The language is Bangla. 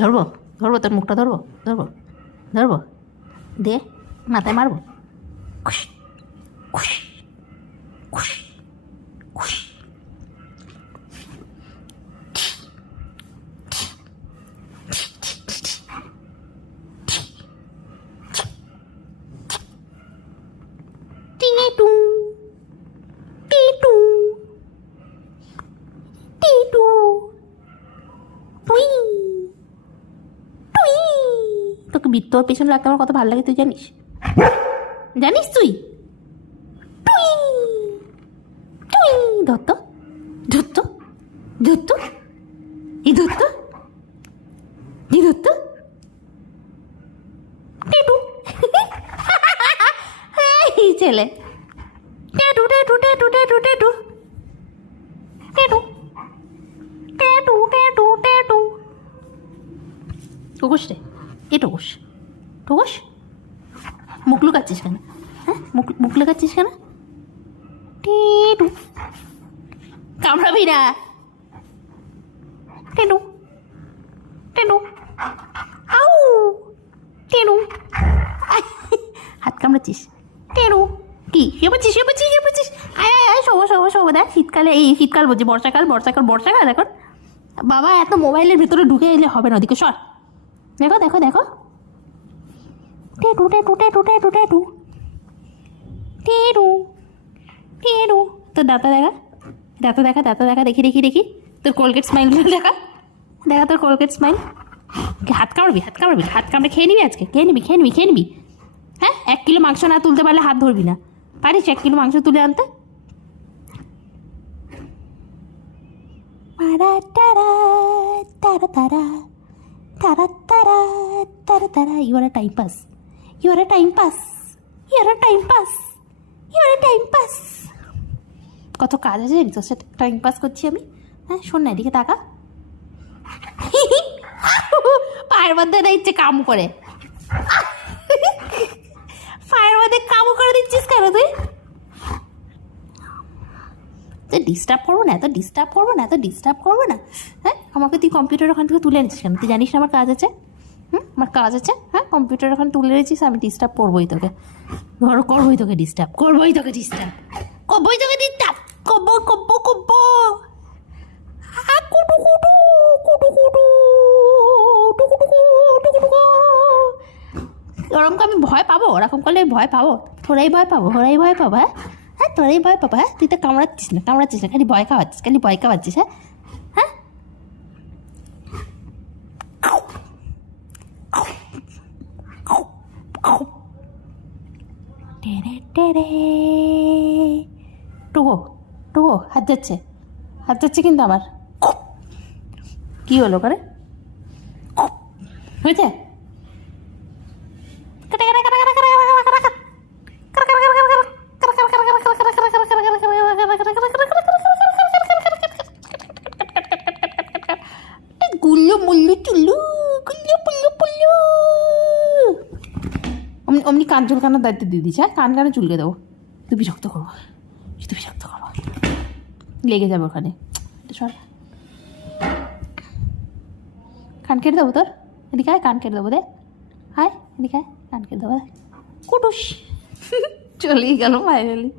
ধরবো ধরবো তোর মুখটা ধরবো ধরবো ধরবো দে মাথায় মারবো খুশ খুশ খুশ খুশ টিটু টিটু টিটু টুই টুই তোকে তোর পেছনে রাখতে আমার কত ভালো লাগে তুই জানিস জানিস তুই টুই টুই ধরতো ধরতো ধরতো এই ধরতো এই ধরতো টিটু এই ছেলে টেটু টেটু টেটু টেটু টেটু টেটু টেটু টেটু টেটু টুকুস রে এ টুকুস টুকুস মুখ লুকাচ্ছিস কেন হ্যাঁ মুখ লুকাচ্ছিস কেন টেটু কামড়াবি না টেটু টেটু আউ টেটু হাত কামড়াচ্ছিস টেটু কি শুয়ে পড়ছিস আয় আয় আয় শোবো দেখ শীতকালে এই শীতকাল বলছি বর্ষাকাল এখন বাবা এত মোবাইলের ভিতরে ঢুকে এলে হবে না ওদিকে সর দেখো দেখো দেখো টেটু টেটু টেটু টেটু টেটু টেটু টেটু তোর দাঁতা দেখা দেখি তোর কোলগেট স্মাইল দেখা তোর কোলগেট স্মাইল হাত কামড়ে খেয়ে নিবি আজকে খেয়ে নিবি হ্যাঁ 1 কিলো মাংস না তুলতে পারলে হাত ধরবি না পারিস 1 কিলো মাংস তুলে আনতে You are a time pass. কত কাজ আছে তোর সাথে টাইম পাস করছি আমি হ্যাঁ শোন না এদিকে তাকা পায়ের মধ্যে ইচ্ছে কাম করে পায়ের মধ্যে কাম করে দিচ্ছিস কেন তুই ডিস্টার্ব করবো না হ্যাঁ আমাকে তুই কম্পিউটার ওখান থেকে তুলে এনেছিস কেন তুই জানিস না আমার কাজ আছে আমার কাজ আছে হ্যাঁ কম্পিউটার ওখানে তুলে এনেছিস আমি ডিস্টার্ব করবোই তোকে ডিস্টার্ব করবোই তোকে ডিস্টার্ব ওরকম আমি ভয় পাবো ওরকম করলে ভয় পাবো তোরাই ভয় পাবো হ্যাঁ তোরাই ভয় পাবো হ্যাঁ তুই তো কামড়াচ্ছিস না খালি ভয় খাওয়াচ্ছিস হ্যাঁ হ্যাঁ টুকো হাত যাচ্ছে কিন্তু আমার কি হলো করে হয়েছে অমনি কান চুলকানোর দায়িত্ব দিয়ে দিচ্ছে হ্যাঁ কানে চুলকে দেবো তুই বিরক্ত করবো লেগে যাবে ওখানে সর কান কেটে দেবো তোর এদিকে আয় কান কেটে দেবো দে হায় এদিকে আয় কান কেটে দেবো কুটুস চলেই গেল ফাইনালি